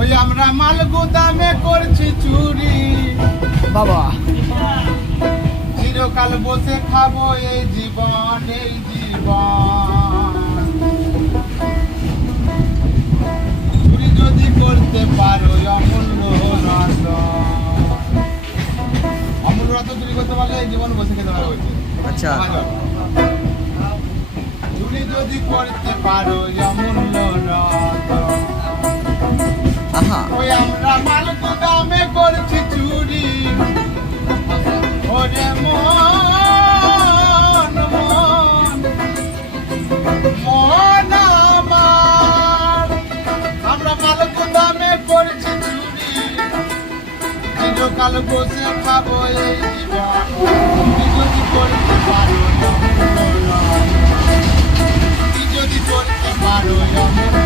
ওই আমরা মাল গুদামে করছি চুরি বাবা চিরকাল বসে খাবো এই জীবন এই জীবন চুরি যদি করতে পারো অমূল্য রতন অমূল্য রতন চুরি করতে পারলে এই জীবন বসে খেতে পারো বলছে। আচ্ছা চুরি যদি করতে পারো অমূল্য রতন আহা ওই আমরা মাল গুদামে করছি চুরি ওরে মন মন মন আমার আমরা মাল গুদামে করছি চুরি চিরকাল বসে খাবো এই জীবন তুমি যদি করতে পারো অমূল্য তুমি যদি করতে পারো অমূল্য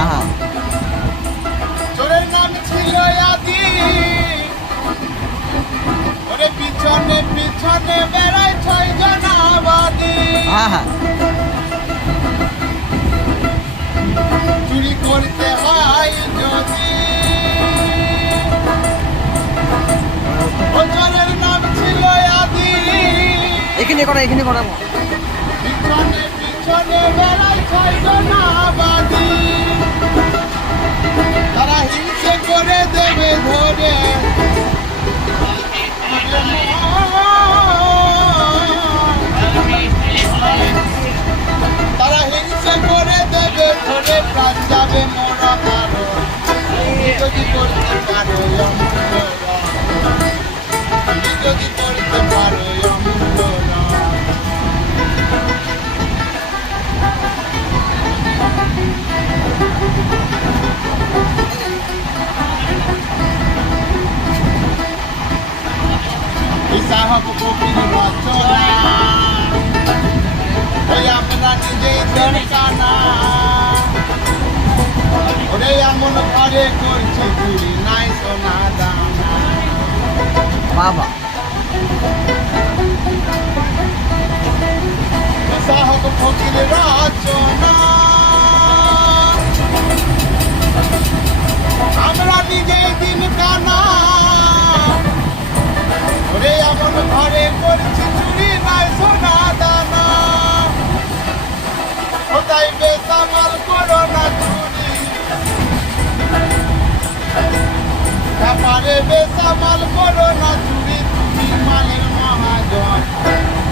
আহা চোরের নাম ছিল আদি ওরে পিছনে পিছনে বেড়ায় 6 জন আবাদি আহা চুরি করতে হয় যদি ও চোরের নাম ছিল আদি এখানে করাবো পিছনে পিছনে বেড়ায় 6 জন আবাদি তারা হিংসে করে দেবে ধরে তারা হিংসে করে দেবে ধরে প্রাণ যাবে মোরা পারো তুমি যদি করতে পারো অমূল্য তুমি যদি করতে পারো অমূল্য সাহব কপিল রচনা ওই আমরা নিজেই দরকানা ওরে এমন ঘরে করছি চুরি নাই সোনা দানা বাবা সাহব কপিল রচনা আমরা নিজেই দিন কানা ওরে এমন ঘরে করছি চুরি নাই সোনা দানা ওটাই বেসামাল করো না চুরি ব্যাপারে বেসামাল করো না চুরি তুমি মালের মহাজন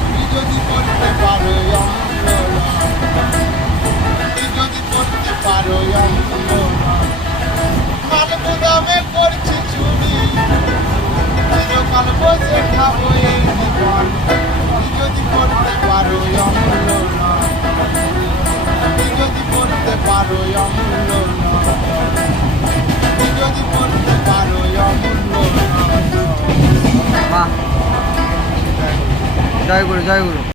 তুমি যদি করতে পারো অমূল্য তুমি যদি করতে পারো অমূল্য মাল গুদামে করছি চুরি চিরকাল বসে খাবো এই জীবন তুমি যদি করতে পারো অমূল্য তুমি যদি করতে পারো অমূল্য তুমি যদি করতে পারো অমূল্য বাহ জয় গুরু